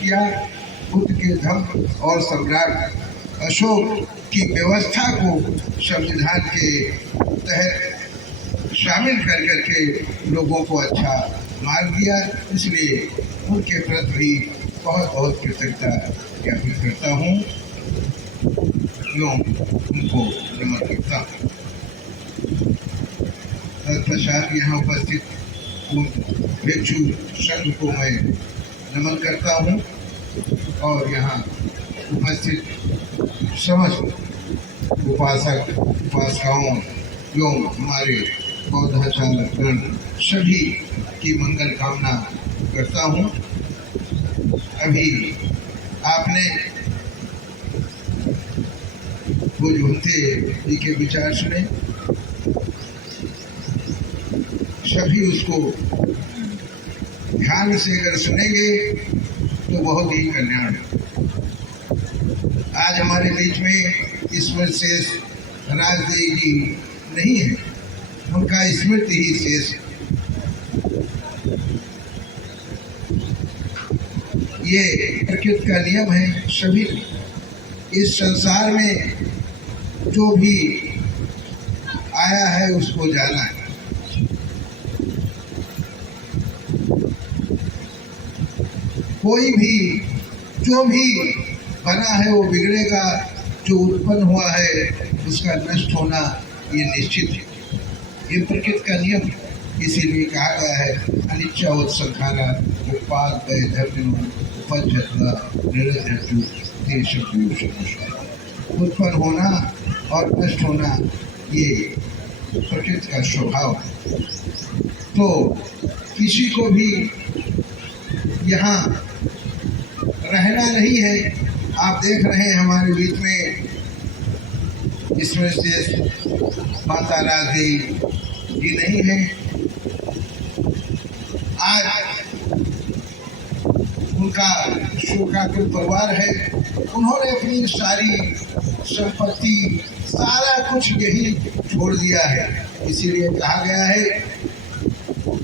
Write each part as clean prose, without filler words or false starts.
किया। बुद्ध के धम्म और सम्राट अशोक की व्यवस्था को संविधान के तहत शामिल कर करके लोगों को अच्छा मार्ग दिया। इसलिए उनके प्रति भी बहुत बहुत कृतज्ञता ज्ञापित करता हूँ एवं उनको नमन करता हूँ। तत्पश्चात यहाँ उपस्थित भिक्षु संघ को मैं नमन करता हूँ और यहाँ उपस्थित समस्त उपासक उपासिकाओं एवं हमारे बौद्धाचार्यगण सभी की मंगल कामना करता हूँ। अभी आपने वो झुमते जी के विचार सुने, सभी उसको ध्यान से अगर सुनेंगे तो बहुत ही कल्याण। आज हमारे बीच में ईश्वर शेष राजदेव जी नहीं है, उनका स्मृति ही शेष। ये प्रकृति का नियम है। सभी इस संसार में जो भी आया है उसको जाना है। कोई भी जो भी बना है वो बिगड़ेगा, जो उत्पन्न हुआ है उसका नष्ट होना ये निश्चित है। ये प्रकृति का नियम, इसीलिए कहा गया है अनिच्छावत्संखारा उत्पाद गए धर्म उपजता निरंजन देश। उत्पन्न होना और नष्ट होना ये प्रकृति का स्वभाव है। तो किसी को भी यहाँ रहना नहीं है। आप देख रहे हैं हमारे बीच में इसमें से माता राधी जी नहीं है। आज उनका शोकाकुल परिवार है। उन्होंने अपनी सारी संपत्ति सारा कुछ यही छोड़ दिया है। इसीलिए कहा गया है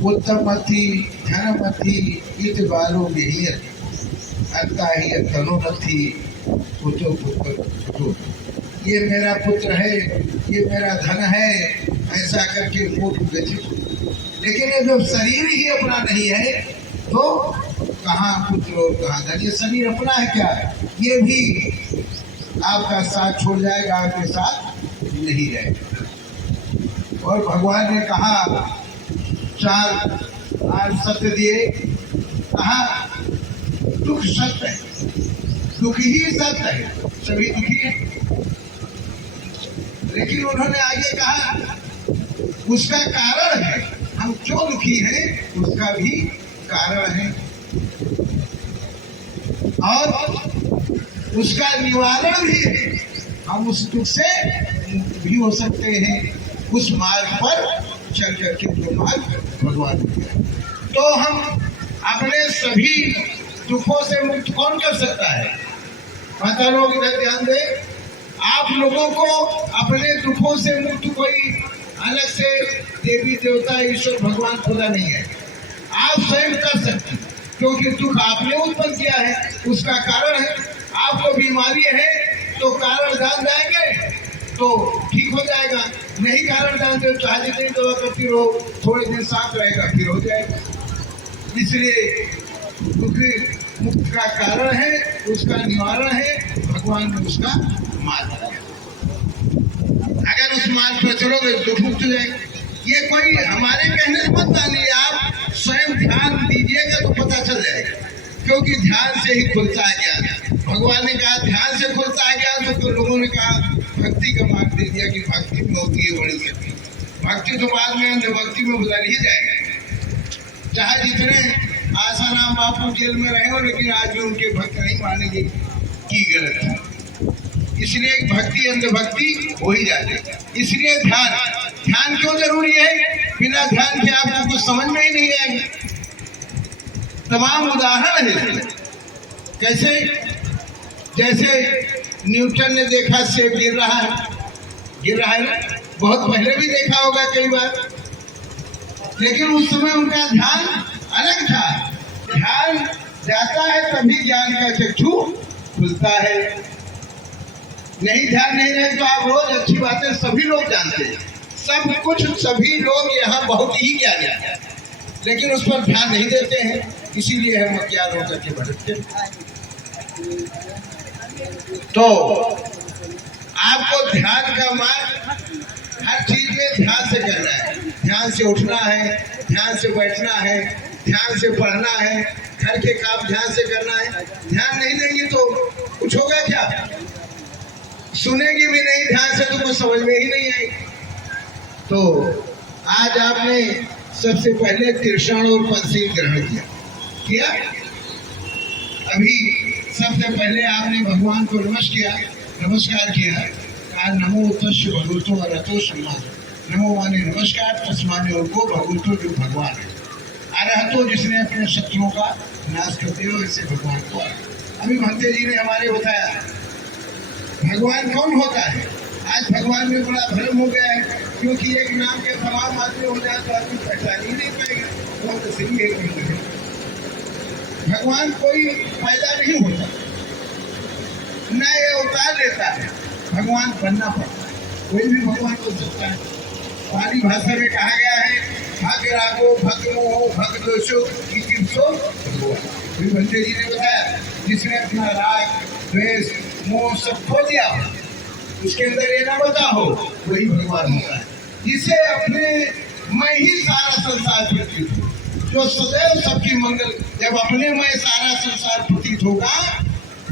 उत्तमति धनमति इत बालो यही अत्ता ही तनो नथी पुतो पुत्र। ये मेरा पुत्र है, ये मेरा धन है, ऐसा करके मूर्ख व्यथित। लेकिन ये जब शरीर ही अपना नहीं है तो कहाँ पुत्र और कहाँ धन। ये शरीर अपना है क्या? ये भी आपका साथ छोड़ जाएगा, आपके साथ नहीं रहेगा। और भगवान ने कहा चार आज सत्य दिए, कहा दुख सत्य है, दुख ही सत्य है, सभी दुखी है। लेकिन उन्होंने आगे कहा उसका कारण है, हम जो दुखी हैं उसका भी कारण है और उसका निवारण भी है। हम उस दुख से मुक्त भी हो सकते हैं उस मार्ग पर चल करके, जो मार्ग भगवान ने। तो हम अपने सभी दुखों से मुक्त कौन कर सकता है? माता लोग इधर ध्यान दें। आप लोगों को अपने दुखों से मुक्त कोई अलग से देवी देवता ईश्वर भगवान खुदा नहीं है। आप स्वयं कर सकते हैं, क्योंकि दुख आपने उत्पन्न किया है, उसका कारण है। आपको बीमारी है तो कारण जान जाएंगे तो ठीक हो जाएगा, नहीं कारण जानते हो चाहे जितनी दवा करती रहो, थोड़े दिन साथ रहेगा फिर हो जाएगा। इसलिए दुख मुक्त का कारण है, उसका निवारण है, भगवान ने उसका मार्ग दिया। अगर उस मार्ग पर चलोगे तो मुक्त हो जाएगा। ये कोई हमारे कहने से मत मानिए, आप स्वयं ध्यान दीजिएगा तो पता चल जाएगा, क्योंकि ध्यान से ही खुलता है ज्ञान। भगवान ने कहा ध्यान से खुलता है ज्ञान, तो लोगों ने कहा भक्ति का मार्ग दे दिया कि भक्ति में होती है बड़ी शक्ति। भक्ति तो बाद में अंध भक्ति में बदल ही जाएगा। चाहे जितने आसाराम बापू जेल में रहे हो, लेकिन आज भी उनके भक्त नहीं मानेंगे की गलत है। इसलिए भक्ति अंधभक्ति हो ही जाती। इसलिए ध्यान क्यों जरूरी है? बिना ध्यान के आपको कुछ समझ में ही नहीं आएगा। तमाम उदाहरण है। कैसे? जैसे न्यूटन ने देखा सेब गिर रहा है ना, बहुत पहले भी देखा होगा कई बार, लेकिन उस समय उनका ध्यान अलग था। ध्यान जाता है तभी ज्ञान का चक्षु खुलता है। नहीं ध्यान नहीं रहे तो आप रोज अच्छी बातें सभी लोग जानते हैं, सब कुछ सभी लोग यहाँ बहुत ही ज्ञानी हैं, लेकिन उस पर ध्यान नहीं देते हैं, इसीलिए हम अज्ञान होकर के भटकते हैं। तो आपको ध्यान का मार्ग हर चीज में ध्यान से करना है। ध्यान से उठना है, ध्यान से बैठना है, ध्यान से पढ़ना है, घर के काम ध्यान से करना है। ध्यान नहीं देंगे तो कुछ होगा क्या? सुनेगी भी नहीं ध्यान से तो कुछ समझ में ही नहीं आएगी। तो आज आपने सबसे पहले तीर्थन और पंचशील ग्रहण किया। अभी सबसे पहले आपने भगवान को नमस्कार किया। नमो तस्य भगवतो अरहतो सम्मा। नमो माने नमस्कार, तस् माने उनको भगवतो जो भगवान है, अरहतो जिसने अपने शत्रुओं का नाश कर दिया, इससे भगवान को। अभी भंते जी ने हमारे बताया भगवान कौन होता है। आज भगवान में बड़ा भ्रम हो गया है, क्योंकि एक नाम के तमाम आदमी हो जाए तो आदमी पहचान ही नहीं पाएगा। तो सिंह है, भगवान कोई फायदा नहीं होता, न ये उतार लेता है, भगवान बनना पड़ता है। कोई भी भगवान हो सकता है। पाली भाषा में कहा गया है भग रागो भग मोह भग दोषो भगवान। भंते जी ने बताया जिसने अपना राग द्वेष मोह सब खो दिया, उसके अंदर ये ना बचा हो, वही भगवान होता है। जिसे अपने मैं ही सारा संसार प्रतीत हो, जो सदैव सबकी मंगल, जब अपने में सारा संसार प्रतीत होगा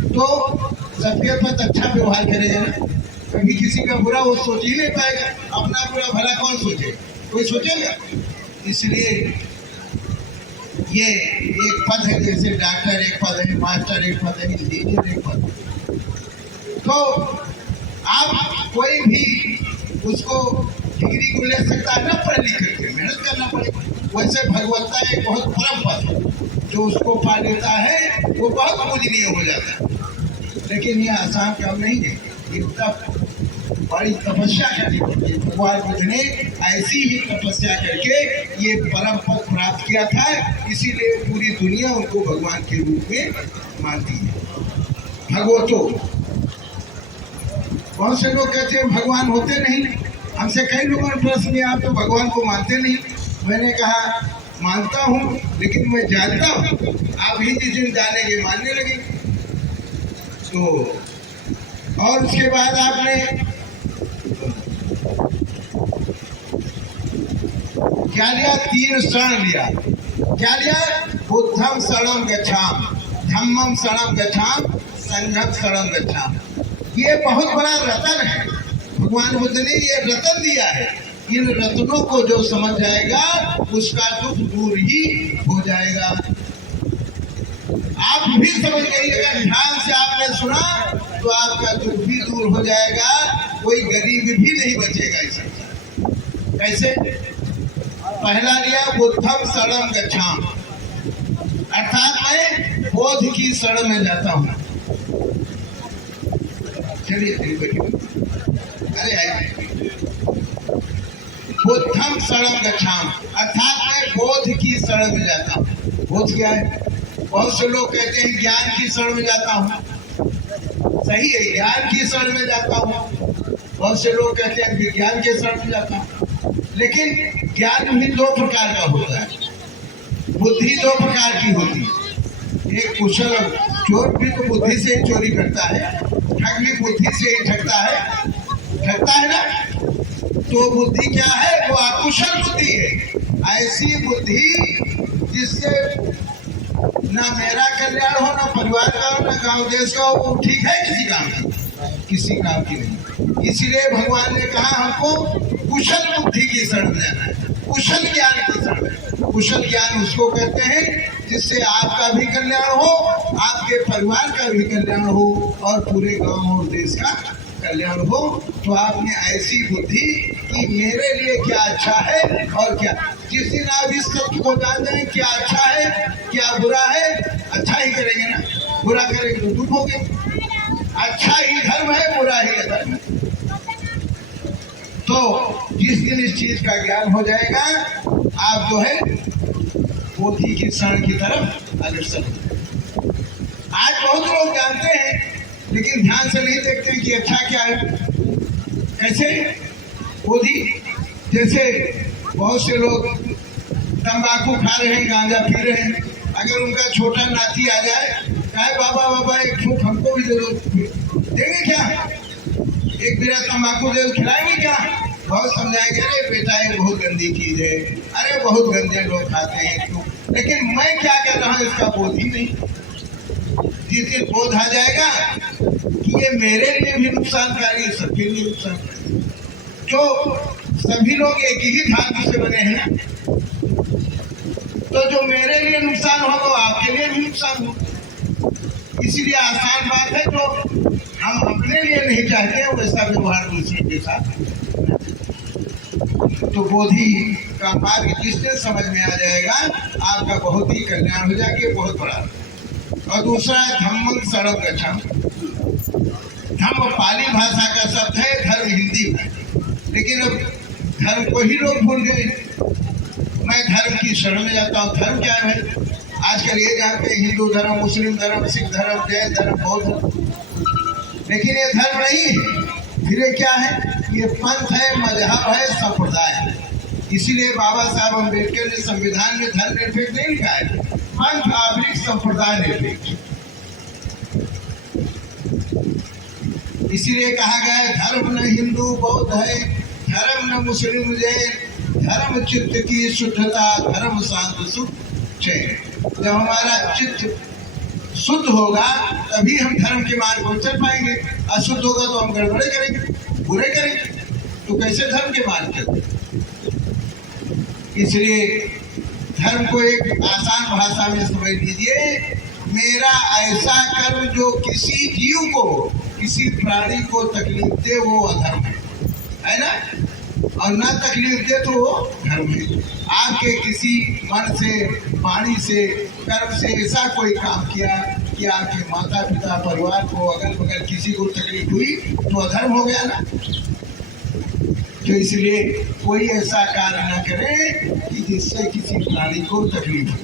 तो सबके पास अच्छा व्यवहार करेगा ना। कभी किसी का बुरा वो सोच ही नहीं पाएगा। अपना बुरा भला कौन सोचे? कोई सोचेगा? इसलिए ये एक पद है, जैसे डॉक्टर एक पद है, मास्टर एक पद है, इंजीनियर एक पद है। तो आप कोई भी उसको डिग्री को ले सकता है ना, पढ़ लिख करके मेहनत करना पड़ेगा। वैसे भगवत्ता एक बहुत परम पद है, जो उसको पा लेता है वो बहुत पूजनीय हो जाता है। लेकिन ये आसान काम नहीं है, ये बड़ी तपस्या करनी पड़ती है। भगवान बुद्ध ने ऐसी ही तपस्या करके ये परम पद प्राप्त किया था, इसीलिए पूरी दुनिया उनको भगवान के रूप में मानती है। भगवतो, बहुत से लोग कहते हैं भगवान होते नहीं। हमसे कई लोगों ने प्रश्न किया, आप तो भगवान को मानते नहीं। मैंने कहा मानता हूँ, लेकिन मैं जानता हूँ। आप ही जिस दिन जानेंगे मानने लगे। तो और उसके बाद आपने क्या लिया? 3 शरण लिया। क्या लिया? बुद्धम शरणं गच्छामि, धम्मं शरणं गच्छामि, संघं शरणं गच्छामि। ये बहुत बड़ा रतन है। भगवान बुद्ध ने ये रतन दिया है। इन रत्नों को जो समझ जाएगा उसका दुख दूर ही हो जाएगा। आप भी समझ गई, अगर ध्यान से आपने सुना तो आपका दुख भी दूर हो जाएगा, कोई गरीब भी नहीं बचेगा इससे। कैसे? पहला लिया बुद्धम शरणं गच्छामि, अर्थात मैं बोध की शरण में जाता हूँ। चलिए अरे आइए। बुद्धम शरणं गच्छामि, अर्थात मैं बोध की शरण में जाता हूँ। बोध क्या है? बहुत से लोग कहते हैं ज्ञान की शरण में जाता हूँ। सही है, ज्ञान की शरण में जाता हूँ। बहुत से लोग कहते हैं विज्ञान के शरण में जाता हूँ। लेकिन ज्ञान भी 2 प्रकार का होता है, बुद्धि 2 प्रकार की होती है। एक कुशल, चोर भी तो बुद्धि से ही चोरी करता है, ठग भी बुद्धि से ही ठगता है ना। तो बुद्धि क्या है? वो अकुशल बुद्धि है। ऐसी बुद्धि जिससे ना मेरा कल्याण हो, ना परिवार का हो, ना गांव देश का हो, वो ठीक है किसी काम की? किसी काम की नहीं। इसलिए भगवान ने कहा हमको कुशल बुद्धि की शरण लेना है, कुशल ज्ञान की शरण। कुशल ज्ञान उसको कहते हैं जिससे आपका भी कल्याण हो, आपके परिवार का भी कल्याण हो और पूरे गांव और देश का कल्याण हो। तो आपने ऐसी बुद्धि कि मेरे लिए क्या अच्छा है और क्या, जिस दिन आप इस सत्य को जान जाए क्या अच्छा है क्या बुरा है, अच्छा ही करेंगे ना। बुरा करेंगे तो दुख होगे। अच्छा ही धर्म है, बुरा ही अधर्म है। तो जिस दिन इस चीज का ज्ञान हो जाएगा, आप जो है बोधि की शरण की तरफ अग्रसर। जानते हैं, लेकिन ध्यान से नहीं देखते हैं कि अच्छा क्या है। कैसे बोधी, जैसे बहुत से लोग तंबाकू खा रहे हैं, गांजा पी रहे हैं, अगर उनका छोटा नाती आ जाए, कहे बाबा बाबा एक फूक हमको भी दे दो, देंगे क्या? एक बिना तंबाकू दे खिलाएंगे क्या? बहुत समझाएंगे, अरे बेटा ये बहुत गंदी चीज है, अरे बहुत गंदे लोग खाते हैं क्यों। लेकिन मैं क्या कर रहा हूँ इसका बोध ही नहीं। जिस दिन बोध आ जाएगा कि ये मेरे लिए भी नुकसानकारी है, सबके लिए नुकसानकारी, जो सभी लोग एक ही धातु से बने हैं, तो जो मेरे लिए नुकसान हो वो आपके लिए भी नुकसान हो। इसीलिए आसान बात है, जो हम अपने लिए नहीं चाहते हैं वैसा व्यवहार दूसरे के साथ। तो बोधि का मार्ग जिससे समझ में आ जाएगा, आपका बहुत ही कल्याण हो जाएगा, बहुत बड़ा। और दूसरा है धम्मं शरणं गच्छामि। धम्म पाली भाषा का शब्द है, धर्म हिंदी में, लेकिन अब धर्म को ही लोग भूल गए। मैं धर्म की शरण में जाता हूँ। धर्म क्या है भाई? आजकल ये जानते हैं हिंदू धर्म, मुस्लिम धर्म, सिख धर्म, जैन धर्म, बौद्ध धर्म, लेकिन ये धर्म नहीं है। फिर ये क्या है? ये पंथ है, मजहब है, संप्रदाय है। इसीलिए बाबा साहब अम्बेडकर ने संविधान में धर्म निरपेक्ष नहीं लिखा है, पंथ आधुनिक संप्रदाय निरपेक्ष। इसीलिए कहा गया है धर्म न हिंदू बौद्ध है, धर्म न मुस्लिम जैन, धर्म चित्त की शुद्धता, धर्म शांत सुख चैन। जब हमारा चित्त शुद्ध होगा तभी हम धर्म के मार्ग पर चल पाएंगे। अशुद्ध होगा तो हम गड़बड़े करेंगे, बुरे करेंगे, तो कैसे धर्म के मार्ग चलेंगे? इसलिए धर्म को एक आसान भाषा में समझ लीजिए, मेरा ऐसा कर्म जो किसी जीव को, किसी प्राणी को तकलीफ दे वो अधर्म है ना? और न तकलीफ दे तो वो धर्म है। आपके किसी मन से, वाणी से, कर्म से ऐसा कोई काम किया कि आपके माता पिता, परिवार को, अगल बगल किसी को तकलीफ हुई तो अधर्म हो गया ना। तो इसलिए कोई ऐसा कार्य न करे कि जिससे किसी प्राणी को तकलीफ हो,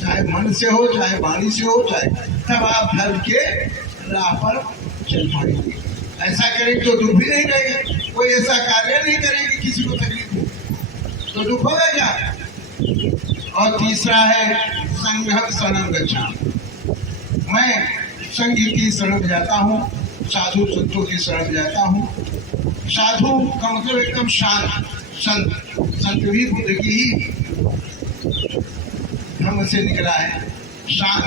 चाहे मन से हो, चाहे वाणी से हो, चाहे, तब आप धर्म के राह पर चल पाएंगे। ऐसा करें तो दुख भी नहीं रहेगा। कोई ऐसा कार्य नहीं करेंगे किसी को तकलीफ हो तो दुख होगा क्या? और तीसरा है संघं शरणं गच्छामि। मैं संघ की शरण में जाता हूँ, साधु संतों की शरण में जाता हूँ। साधु का मतलब एकदम शांत संत, संत भी बुद्ध की ही धर्म से निकला है, शांत